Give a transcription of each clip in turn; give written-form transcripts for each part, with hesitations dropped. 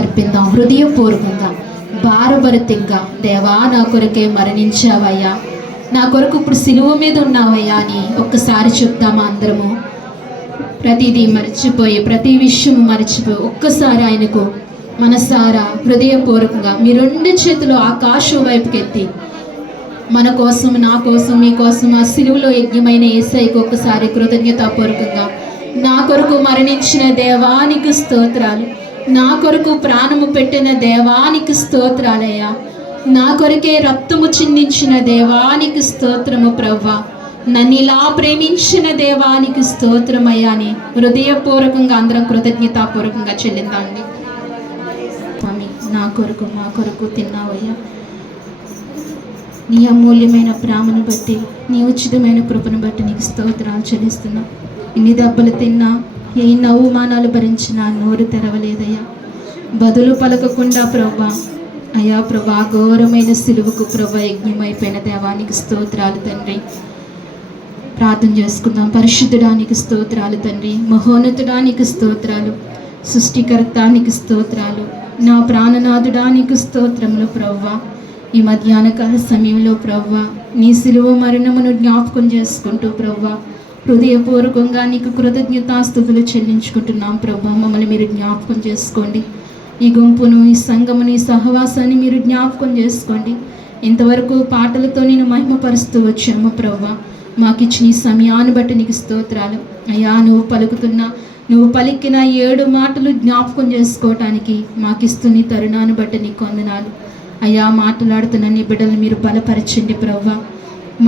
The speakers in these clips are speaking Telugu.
అర్పిద్దాం హృదయపూర్వకంగా, భారభరితంగా. దేవా, నా కొరకే మరణించావయ్యా, నా కొరకు ఇప్పుడు సిలువ మీద ఉన్నావయ్యా అని ఒక్కసారి చెప్దామా అందరము? ప్రతిదీ మర్చిపోయి, ప్రతి విషయం మర్చిపోయి ఒక్కసారి ఆయనకు మనసారా హృదయపూర్వకంగా మీ రెండు చేతులు ఆకాశం వైపుకెత్తి, మన కోసం, నా కోసం, మీ కోసం ఆ సిలువలో యజ్ఞమైన యేసయ్యకు ఒక్కసారి కృతజ్ఞతాపూర్వకంగా, నా కొరకు మరణించిన దేవానికి స్తోత్రాలు, నా కొరకు ప్రాణము పెట్టిన దేవానికి స్తోత్రాలయ్యా, నా కొరకే రక్తము చిందించిన దేవానికి స్తోత్రము ప్రవ్వా, నన్ను ఇలా ప్రేమించిన దేవానికి స్తోత్రమయ్యా అని హృదయపూర్వకంగా అందరం కృతజ్ఞతాపూర్వకంగా చెల్లిద్దామండి. స్వామి, నా కొరకు, మా కొరకు తిన్నావయ్యా. నీ అమూల్యమైన ప్రేమను బట్టి, నీ ఉచితమైన కృపను బట్టి నీకు స్తోత్రాలు చెల్లిస్తున్నా. ఎన్ని దెబ్బలు తిన్నా, ఎన్ని అవమానాలు భరించినా నోరు తెరవలేదయ్యా. బదులు పలకకుండా ప్రభా, అయ్యా ప్రభా, ఘోరమైన సిలువకు ప్రభా యజ్ఞమైపోయిన దేవానికి స్తోత్రాలు తండ్రి. ప్రార్థన చేసుకుందాం. పరిశుద్ధుడానికి స్తోత్రాలు తండ్రి, మహోన్నతుడానికి స్తోత్రాలు, సృష్టికర్తానికి స్తోత్రాలు, నా ప్రాణనాథుడానికి స్తోత్రములు ప్రవ్వా. ఈ మధ్యాహ్నకాల సమయంలో ప్రవ్వా, నీ సిలువ మరణమును జ్ఞాపకం చేసుకుంటూ ప్రవ్వా, హృదయపూర్వకంగా నీకు కృతజ్ఞతాస్తుతులు చెల్లించుకుంటున్నాం ప్రభా. మమ్మల్ని మీరు జ్ఞాపకం చేసుకోండి. ఈ గుంపును, ఈ సంఘముని, ఈ సహవాసాన్ని మీరు జ్ఞాపకం చేసుకోండి. ఇంతవరకు పాటలతో నేను మహిమపరుస్తూ వచ్చాము ప్రభా. మాకు ఇచ్చిన ఈ సమయాన్ని బట్టి నీకు స్తోత్రాలు అయ్యా. నువ్వు పలికిన 7 మాటలు జ్ఞాపకం చేసుకోవటానికి మాకు ఇస్తున్న తరుణాన్ని బట్టి నీకు వందనాలు అయ్యా. మాట్లాడుతున్న నీ బిడ్డలు మీరు బలపరచండి ప్రవ్వా.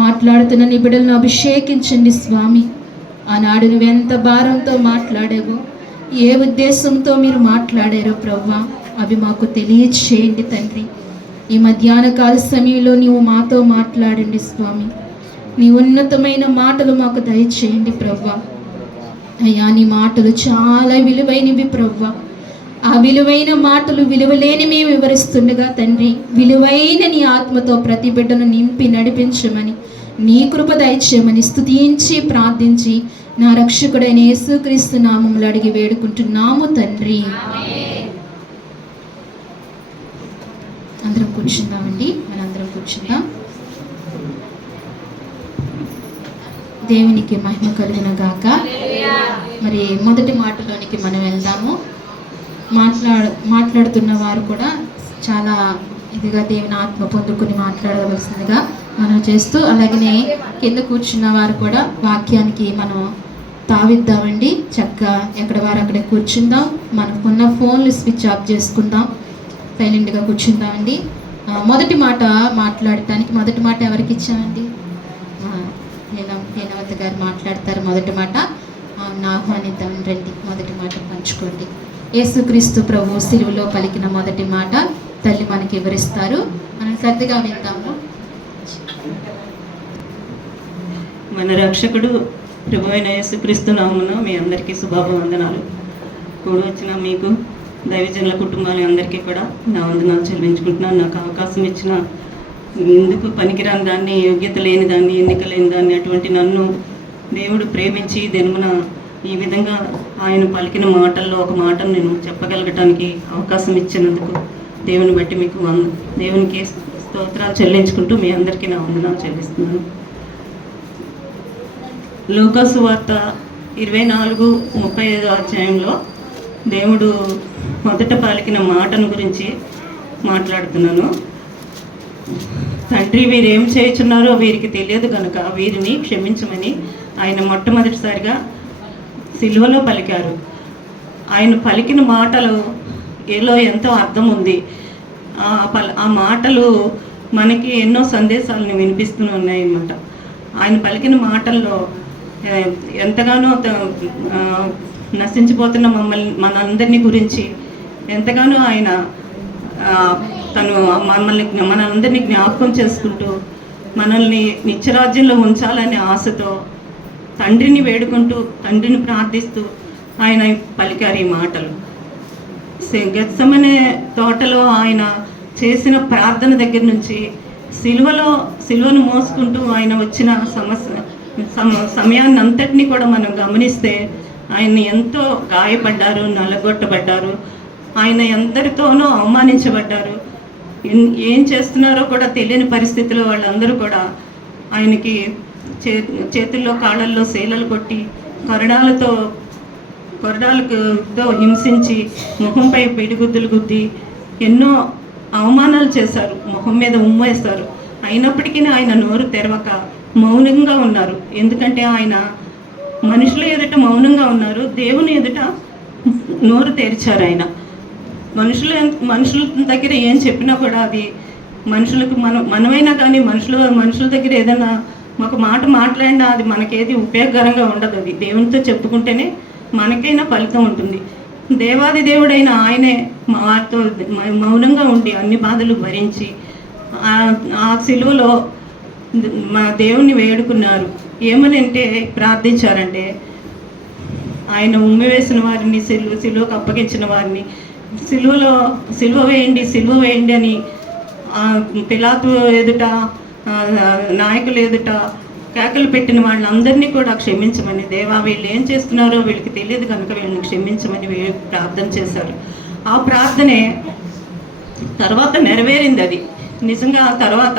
మాట్లాడుతున్న నీ బిడ్డలను అభిషేకించండి స్వామి. ఆనాడు నువ్వెంత భారంతో మాట్లాడావో, ఏ ఉద్దేశంతో మీరు మాట్లాడారో ప్రవ్వా, అవి మాకు తెలియచేయండి తండ్రి. ఈ మధ్యాహ్న కాల సమయంలో నీవు మాతో మాట్లాడండి స్వామి. నీ ఉన్నతమైన మాటలు మాకు దయచేయండి ప్రవ్వా. అయ్యా, నీ మాటలు చాలా విలువైనవి ప్రవ్వా. ఆ విలువైన మాటలు విలువలేని మేము వివరిస్తుండగా తండ్రి, విలువైన నీ ఆత్మతో ప్రతి బిడ్డను నింపి నడిపించమని, నీ కృప దయచేయమని స్తుతించి ప్రార్థించి నా రక్షకుడైన యేసుక్రీస్తు నామములో అడిగి వేడుకుంటున్నాము తండ్రి. అందరం కూర్చుందామండి, మనందరం కూర్చుందాం. దేవునికి మహిమ కలుగును గాక. మరి మొదటి మాటలోనికి మనం వెళ్దాము. మాట్లాడుతున్న వారు కూడా చాలా ఇదిగా దేవుని ఆత్మ పొందుకుని మాట్లాడవలసిందిగా మనం చేస్తూ, అలాగనే కింద కూర్చున్న వారు కూడా వాక్యానికి మనం తావిద్దామండి. చక్కగా ఎక్కడ వారు అక్కడే కూర్చుందాం. మనకున్న ఫోన్లు స్విచ్ ఆఫ్ చేసుకుందాం, సైలెంట్గా కూర్చుందామండి. మొదటి మాట మాట్లాడటానికి మొదటి మాట ఎవరికి ఇచ్చామండి? హేనవత గారు మాట్లాడతారు. మొదటి మాట ఆహ్వానిద్దాం రండి. మొదటి మాట పంచుకోండి. యేసుక్రీస్తు ప్రభు సిలువలో పలికిన మొదటి మాట తల్లి మనకి వివరిస్తారు. మనం శ్రద్ధగా విందాము. మన రక్షకుడు ప్రభు అయిన యేసుక్రీస్తు నామమున మీ అందరికీ శుభాభివందనాలు. కూడి వచ్చిన మీకు దైవజనుల కుటుంబాలు అందరికీ కూడా నా వందనాలు చెల్లించుకుంటున్నాను. నాకు అవకాశం ఇచ్చిన, ఎందుకు పనికిరాని దాన్ని, యోగ్యత లేని దాన్ని, ఎన్నిక లేని దాన్ని, అటువంటి నన్ను దేవుడు ప్రేమించి దినమున ఈ విధంగా ఆయన పలికిన మాటల్లో ఒక మాటను నేను చెప్పగలగటానికి అవకాశం ఇచ్చినందుకు దేవుని బట్టి మీకు దేవునికి స్తోత్రాలు చెల్లించుకుంటూ మీ అందరికీ నా వందనాలు చెల్లిస్తున్నాను. లూకాసు వార్త 24:35 అధ్యాయంలో దేవుడు మొదట పలికిన మాటను గురించి మాట్లాడుతున్నాను. తండ్రి, వీరేం చేయుచున్నారో వీరికి తెలియదు కనుక వీరిని క్షమించమని ఆయన మొట్టమొదటిసారిగా సిలువలో పలికారు. ఆయన పలికిన మాటలు ఏలో ఎంతో అర్థం ఉంది. ఆ మాటలు మనకి ఎన్నో సందేశాలను వినిపిస్తూ ఉన్నాయి అన్నమాట. ఆయన పలికిన మాటల్లో ఎంతగానో నశించిపోతున్న మనందరినీ గురించి ఎంతగానో ఆయన మనందరినీ జ్ఞాపకం చేసుకుంటూ మనల్ని నిత్యరాజ్యంలో ఉంచాలనే ఆశతో తండ్రిని వేడుకుంటూ, తండ్రిని ప్రార్థిస్తూ ఆయన పలికారు ఈ మాటలు. గెత్సెమనే తోటలో ఆయన చేసిన ప్రార్థన దగ్గర నుంచి సిలువను మోసుకుంటూ ఆయన వచ్చిన సమయాన్ని అంతటినీ కూడా మనం గమనిస్తే ఆయన్ని ఎంతో గాయపడ్డారు, నలగొట్టబడ్డారు, ఆయన ఎందరితోనో అవమానించబడ్డారు. ఏం చేస్తున్నారో కూడా తెలియని పరిస్థితిలో వాళ్ళందరూ కూడా ఆయనకి చేతుల్లో కాళ్ళల్లో శీలలు కొట్టి కొరడాలతో హింసించి ముఖంపై పిడిగుద్దులు గుద్ది ఎన్నో అవమానాలు చేశారు, ముఖం మీద ఉమ్మేస్తారు. అయినప్పటికీ ఆయన నోరు తెరవక మౌనంగా ఉన్నారు. ఎందుకంటే ఆయన మనుషుల ఎదుట మౌనంగా ఉన్నారు, దేవుని ఎదుట నోరు తెరిచారు. ఆయన మనుషుల దగ్గర ఏం చెప్పినా కూడా అది మనుషులకు మనమైనా కానీ మనుషుల దగ్గర ఏదైనా ఒక మాట మాట్లాడినా అది మనకేది ఉపయోగకరంగా ఉండదు. అది దేవునితో చెప్పుకుంటేనే మనకైనా ఫలితం ఉంటుంది. దేవాది దేవుడైన ఆయనే వారితో మౌనంగా ఉండి అన్ని బాధలు భరించి ఆ సిలువలో మా దేవుణ్ణి వేడుకున్నారు. ఏమని అంటే ప్రార్థించారంటే, ఆయన ఉమ్మివేసిన వారిని సిలువకు అప్పగించిన వారిని సిలువ వేయండి అని పిలాతు ఎదుట నాయకులు ఎదుట కేకలు పెట్టిన వాళ్ళందరినీ కూడా క్షమించమని, దేవా వీళ్ళు ఏం చేస్తున్నారో వీళ్ళకి తెలియదు కనుక వీళ్ళని క్షమించమని ప్రార్థన చేశారు. ఆ ప్రార్థనే తర్వాత నెరవేరింది. అది నిజంగా తర్వాత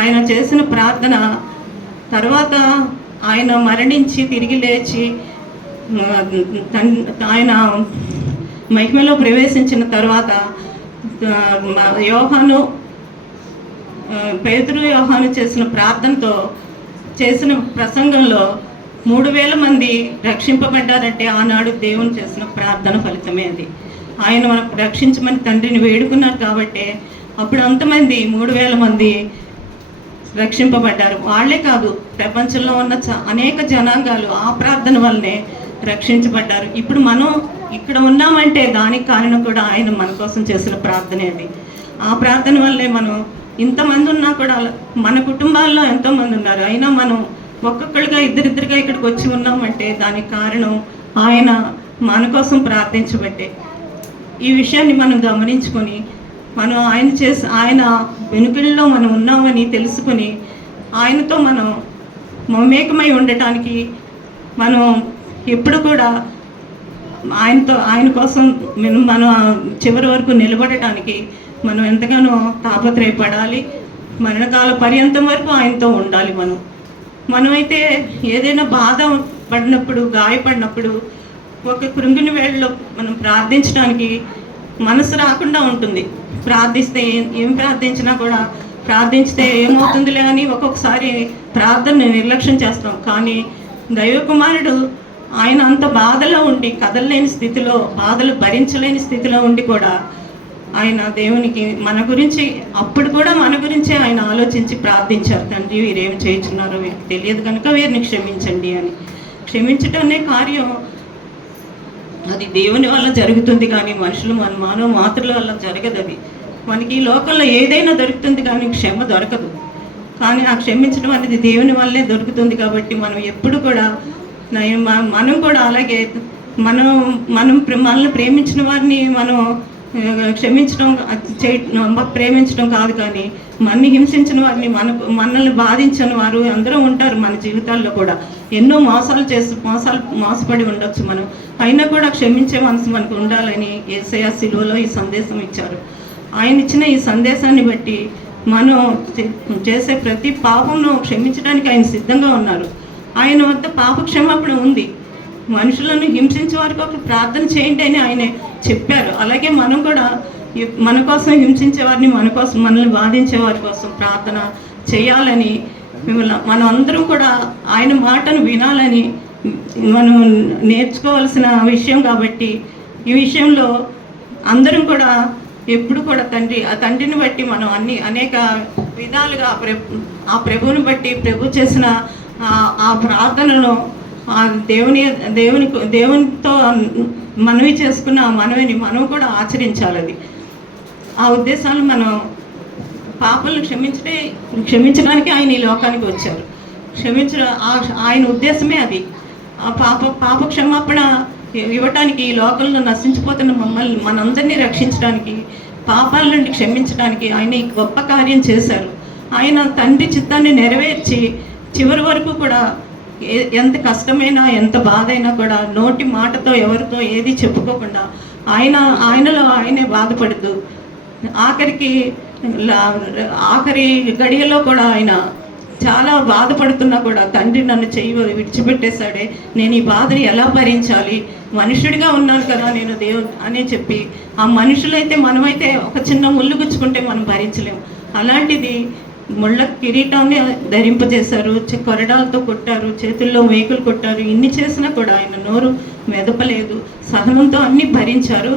ఆయన చేసిన ప్రార్థన తర్వాత ఆయన మరణించి తిరిగి లేచి ఆయన మహిమలో ప్రవేశించిన తర్వాత పేతురు యోహాను చేసిన ప్రార్థనతో చేసిన ప్రసంగంలో 3000 మంది రక్షింపబడ్డారంటే ఆనాడు దేవుని చేసిన ప్రార్థన ఫలితమే అది. ఆయన మనకు రక్షించమని తండ్రిని వేడుకున్నారు కాబట్టి అప్పుడు అంతమంది 3000 మంది రక్షింపబడ్డారు. వాళ్ళే కాదు, ప్రపంచంలో ఉన్న అనేక జనాంగాలు ఆ ప్రార్థన వల్లనే రక్షించబడ్డారు. ఇప్పుడు మనం ఇక్కడ ఉన్నామంటే దానికి కారణం కూడా ఆయన మన కోసం చేసిన ప్రార్థనే అది. ఆ ప్రార్థన వల్లే మనం ఇంతమంది ఉన్నా కూడా మన కుటుంబాల్లో ఎంతోమంది ఉన్నారు, అయినా మనం ఒక్కొక్కరిగా ఇద్దరిద్దరిగా ఇక్కడికి వచ్చి ఉన్నామంటే దానికి కారణం ఆయన మన కోసం ప్రార్థించబట్టే. ఈ విషయాన్ని మనం గమనించుకొని మనం ఆయన వెనుకల్లో మనం ఉన్నామని తెలుసుకొని ఆయనతో మనం మమేకమై ఉండటానికి మనం ఎప్పుడు కూడా ఆయన కోసం మనం చివరి వరకు నిలబడటానికి మనం ఎంతగానో తాపత్రయపడాలి. మరణకాల పర్యంతం వరకు ఆయనతో ఉండాలి. మనమైతే ఏదైనా బాధ పడినప్పుడు, గాయపడినప్పుడు ఒక కృంగిని వేళలో మనం ప్రార్థించడానికి మనసు రాకుండా ఉంటుంది. ప్రార్థిస్తే ఏం ప్రార్థించినా కూడా ప్రార్థించితే ఏమవుతుందిలే అని ఒక్కొక్కసారి ప్రార్థనని నిర్లక్ష్యం చేస్తాం. కానీ దైవ కుమారుడు ఆయన అంత బాధలో ఉండి, కదలలేని స్థితిలో, బాధలు భరించలేని స్థితిలో ఉండి కూడా ఆయన దేవునికి అప్పుడు కూడా మన గురించే ఆయన ఆలోచించి ప్రార్థించారు. తండ్రి వీరేం చేయించున్నారో వీరికి తెలియదు కనుక వీరిని క్షమించండి అని. క్షమించటం అనే కార్యం అది దేవుని వల్ల జరుగుతుంది కానీ మానవ మాతృల వల్ల జరగదు. అది మనకి ఈ లోకంలో ఏదైనా దొరుకుతుంది కానీ క్షమ దొరకదు. కానీ ఆ క్షమించడం అనేది దేవుని వల్లే దొరుకుతుంది. కాబట్టి మనం ఎప్పుడు కూడా మనం కూడా అలాగే మనల్ని ప్రేమించిన వారిని మనం ప్రేమించడం కాదు, కానీ మనని హింసించిన వారిని మనల్ని బాధించిన వారు అందరూ ఉంటారు మన జీవితాల్లో కూడా. ఎన్నో మోసపడి ఉండొచ్చు మనం, అయినా కూడా క్షమించే మనసు మనకు ఉండాలని యేసయ్య సిలువలో ఈ సందేశం ఇచ్చారు. ఆయన ఇచ్చిన ఈ సందేశాన్ని బట్టి మనం చేసే ప్రతి పాపంను క్షమించడానికి ఆయన సిద్ధంగా ఉన్నారు. ఆయన వద్ద పాప క్షమాపణ ఉంది. మనుషులను హింసించే వారికి ఒక ప్రార్థన చేయండి అని ఆయన చెప్పారు. అలాగే మనం కూడా మన కోసం హింసించే వారిని, మనల్ని బాధించే వారి కోసం ప్రార్థన చేయాలని మనం అందరం కూడా ఆయన మాటను వినాలని మనం నేర్చుకోవాల్సిన విషయం. కాబట్టి ఈ విషయంలో అందరం కూడా ఎప్పుడు కూడా తండ్రిని బట్టి మనం అనేక విధాలుగా ఆ ప్రభువుని బట్టి ప్రభు చేసిన ఆ ప్రార్థనను దేవునితో మనవి చేసుకున్న ఆ మనవిని మనం కూడా ఆచరించాలి. అది ఆ ఉద్దేశాలు మనం పాపలను క్షమించడానికి ఆయన ఈ లోకానికి వచ్చారు. ఆయన ఉద్దేశమే అది. ఆ పాప క్షమాపణ ఇవ్వటానికి, ఈ లోకంలో నశించిపోతున్న మనందరినీ రక్షించడానికి, పాపాల నుండి క్షమించడానికి ఆయన ఈ గొప్ప కార్యం చేశారు. ఆయన తండ్రి చిత్తాన్ని నెరవేర్చి చివరి వరకు కూడా ఎంత కష్టమైనా ఎంత బాధ అయినా కూడా నోటి మాటతో ఎవరితో ఏది చెప్పుకోకుండా ఆయనలో ఆయనే బాధపడుతూ ఆఖరి గడియలో కూడా ఆయన చాలా బాధపడుతున్నా కూడా తండ్రి నన్ను విడిచిపెట్టేశాడే, నేను ఈ బాధని ఎలా భరించాలి, మనుషుడిగా ఉన్నాను కదా నేను దేవుడు అని చెప్పి, ఆ మనుషులైతే మనమైతే ఒక చిన్న ముళ్ళు గుచ్చుకుంటే మనం భరించలేము, అలాంటిది ముళ్ళ కిరీటాన్ని ధరింపజేశారు, కొరడాలతో కొట్టారు, చేతుల్లో మేకులు కొట్టారు, ఇన్ని చేసినా కూడా ఆయన నోరు మెదపలేదు, సహనంతో అన్ని భరించారు.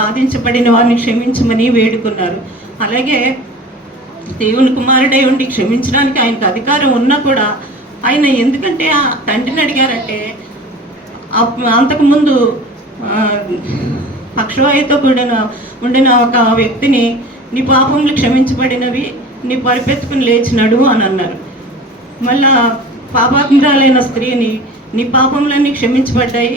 బాధించబడిన వారిని క్షమించమని వేడుకున్నారు. అలాగే దేవుని కుమారుడై ఉండి క్షమించడానికి ఆయనకు అధికారం ఉన్నా కూడా ఆయన ఎందుకంటే ఆ తండ్రిని అడిగారంటే, అంతకుముందు పక్షవాయుతో ఉండిన ఒక వ్యక్తిని నీ పాపములు క్షమించబడినవి, నీ పరిపెత్తుకుని లేచినాడు అని అన్నారు. మళ్ళా పాపాత్మురాలైన స్త్రీని నీ పాపములన్నీ క్షమించబడ్డాయి,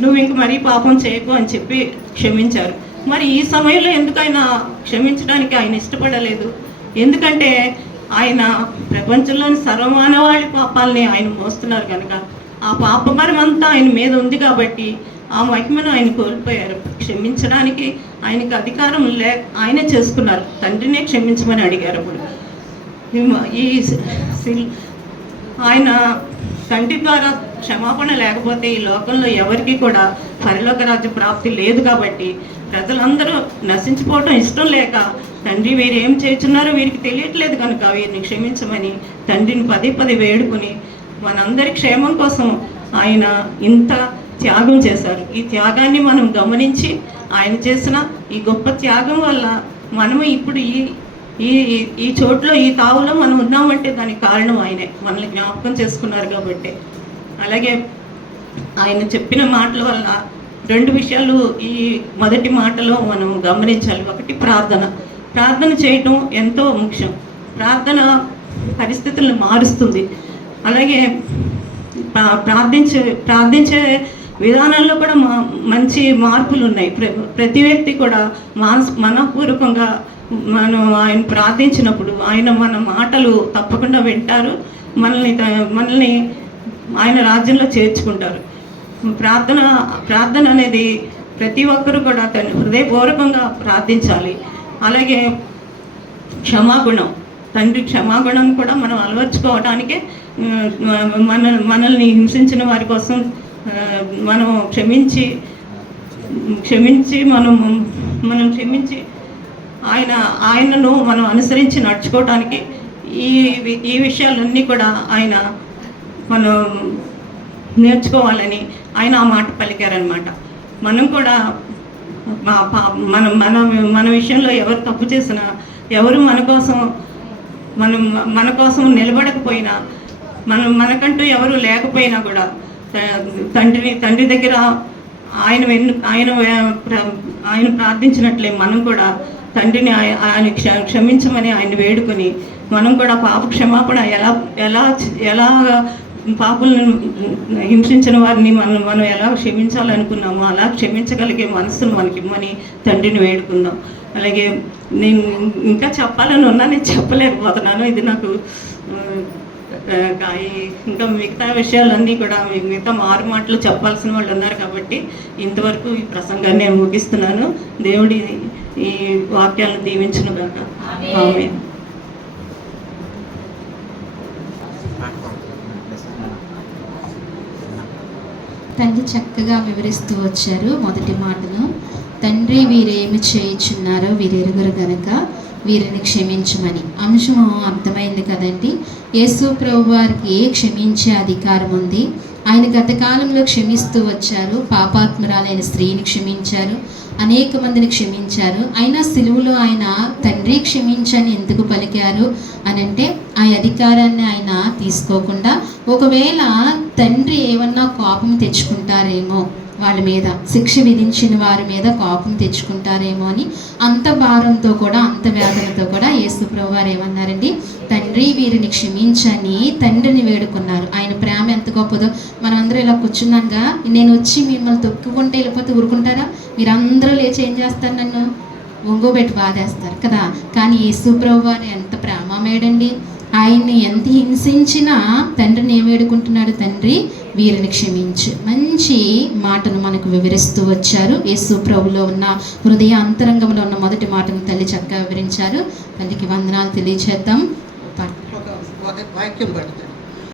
నువ్వు ఇంక మరీ పాపం చేయకు అని చెప్పి క్షమించారు. మరి ఈ సమయంలో ఎందుకైనా క్షమించడానికి ఆయన ఇష్టపడలేదు? ఎందుకంటే ఆయన ప్రపంచంలోని సర్వమానవాళి పాపాలని ఆయన మోస్తున్నారు కనుక, ఆ పాపభారం అంతా ఆయన మీద ఉంది కాబట్టి ఆ మహిమను ఆయన కోల్పోయారు. క్షమించడానికి ఆయనకు అధికారం ఆయనే చేసుకున్నారు, తండ్రినే క్షమించమని అడిగారు. అప్పుడు ఆయన తండ్రి ద్వారా క్షమాపణ లేకపోతే ఈ లోకంలో ఎవరికి కూడా పరలోక రాజ్య ప్రాప్తి లేదు. కాబట్టి ప్రజలందరూ నశించిపోవటం ఇష్టం లేక, తండ్రి వీరు ఏం చేస్తున్నారో వీరికి తెలియట్లేదు కనుక వీరిని క్షమించమని తండ్రిని పదే వేడుకొని మనందరి క్షేమం కోసం ఆయన ఇంత త్యాగం చేశారు. ఈ త్యాగాన్ని మనం గమనించి ఆయన చేసిన ఈ గొప్ప త్యాగం వల్ల మనము ఇప్పుడు ఈ చోట్లో ఈ తావులో మనం ఉన్నామంటే దానికి కారణం ఆయనే, మనల్ని జ్ఞాపకం చేసుకున్నారు కాబట్టి. అలాగే ఆయన చెప్పిన మాటల వల్ల 2 విషయాలు ఈ మొదటి మాటలో మనం గమనించాలి. ఒకటి ప్రార్థన చేయటం ఎంతో ముఖ్యం. ప్రార్థన పరిస్థితులను మారుస్తుంది. అలాగే ప్రార్థించే విధానాల్లో కూడా మంచి మార్పులు ఉన్నాయి. ప్రతి వ్యక్తి కూడా మనపూర్వకంగా మనం ఆయన ప్రార్థించినప్పుడు ఆయన మన మాటలు తప్పకుండా వింటారు, మనల్ని ఆయన రాజ్యంలో చేర్చుకుంటారు. ప్రార్థన అనేది ప్రతి ఒక్కరూ కూడా హృదయపూర్వకంగా ప్రార్థించాలి. అలాగే తండ్రి క్షమాగుణం కూడా మనం అలవర్చుకోవడానికే మనల్ని హింసించిన వారి కోసం మనం క్షమించి ఆయనను మనం అనుసరించి నడుచుకోవడానికి ఈ విషయాలన్నీ కూడా ఆయన మనం నేర్చుకోవాలని ఆయన ఆ మాట పలికారనమాట. మనం కూడా మన విషయంలో ఎవరు తప్పు చేసినా, ఎవరు మన కోసం నిలబడకపోయినా, మనకంటూ ఎవరు లేకపోయినా కూడా తండ్రి దగ్గర ఆయన ప్రార్థించినట్లే మనం కూడా తండ్రిని ఆయన క్షమించమని ఆయన వేడుకొని మనం కూడా పాప క్షమాపణ ఎలా పాపులను హింసించిన వారిని మనం ఎలా క్షమించాలనుకున్నామో అలా క్షమించగలిగే మనసును మనకి ఇమ్మని తండ్రిని వేడుకుందాం. అలాగే నేను ఇంకా చెప్పాలని ఉన్నా, నేను చెప్పలేకపోతున్నాను. ఇది నాకు ఇంకా మిగతా విషయాలన్నీ కూడా మిగతా మారు మాటలు చెప్పాల్సిన వాళ్ళు ఉన్నారు కాబట్టి ఇంతవరకు ఈ ప్రసంగాన్ని నేను ముగిస్తున్నాను. దేవుడి ఈ వాక్యాలను దీవించును గాక. ఆమేన్. తండ్రి చక్కగా వివరిస్తూ వచ్చారు. మొదటి మాటను, తండ్రి వీరేమి చేయుచున్నారో వీరెరుగురు గనక వీరిని క్షమించమని. అంశము అర్థమైంది కదండి. యేసు ప్రభు వారికి క్షమించే అధికారం ఉంది. ఆయన గత కాలంలో క్షమిస్తూ వచ్చారు. పాపాత్మురాలైన స్త్రీని క్షమించారు, అనేక మందిని క్షమించారు. అయినా సిలువలో ఆయన తండ్రి క్షమించని ఎందుకు పలికారు అని అంటే, ఆ అధికారాన్ని ఆయన తీసుకోకుండా ఒకవేళ తండ్రి ఏమన్నా కోపం తెచ్చుకుంటారేమో, వాళ్ళ మీద శిక్ష విధించిన వారి మీద కోపం తెచ్చుకుంటారేమో అని అంత భారంతో కూడా అంత వేదనతో కూడా యేసు ప్రభువు వారు ఏమన్నారండి, తండ్రి వీరిని క్షమించని తండ్రిని వేడుకున్నారు. ఆయన ప్రేమ ఎంత గొప్పదో. మనం అందరూ ఇలా కూర్చున్నాగా, నేను వచ్చి మిమ్మల్ని తొక్కుకుంటే వెళ్ళిపోతే ఊరుకుంటారా? మీరందరూ లేచి ఏం చేస్తారు? నన్ను ఒంగోబెట్టి బాధేస్తారు కదా. కానీ యేసు ప్రభువు వారు ఎంత ప్రేమమేడండి. ఆయన్ని ఎంత హింసించినా తండ్రిని ఏం వేడుకుంటున్నాడు? తండ్రి వీరిని క్షమించు. మంచి మాటను మనకు వివరిస్తూ వచ్చారు. యేసు ప్రభులో ఉన్న హృదయ అంతరంగంలో ఉన్న మొదటి మాటను తల్లి చక్కగా వివరించారు. తల్లికి వందనాలు తెలియచేద్దాం. ఒక వాక్యం పడుతుంది.